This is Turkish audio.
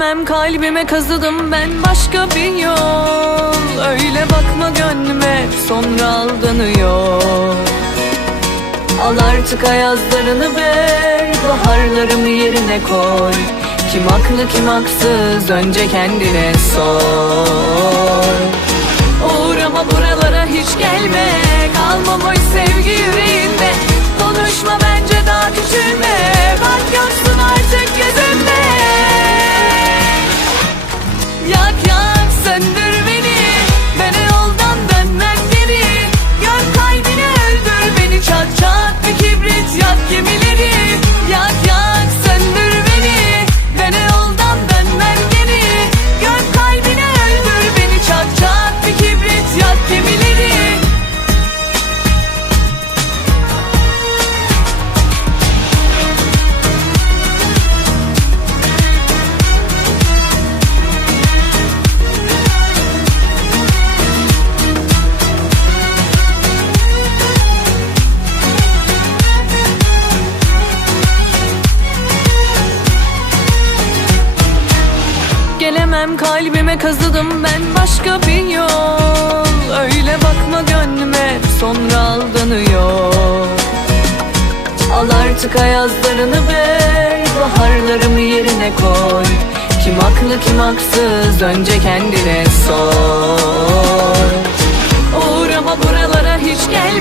Gelemem kalbime kazıdım ben başka bir yol. Öyle bakma gönlüme sonra aldanıyor. Al artık ayazlarını ver Baharlarımı yerine koy. Kim haklı kim haksız önce kendine sor Gelemem kalbime kazıdım ben başka bir yol. Öyle bakma gönlüme sonra aldanıyor Al artık ayazlarını ver Baharlarımı yerine koy. Kim haklı kim haksız önce kendine sor. Uğrama buralara hiç yüreğinde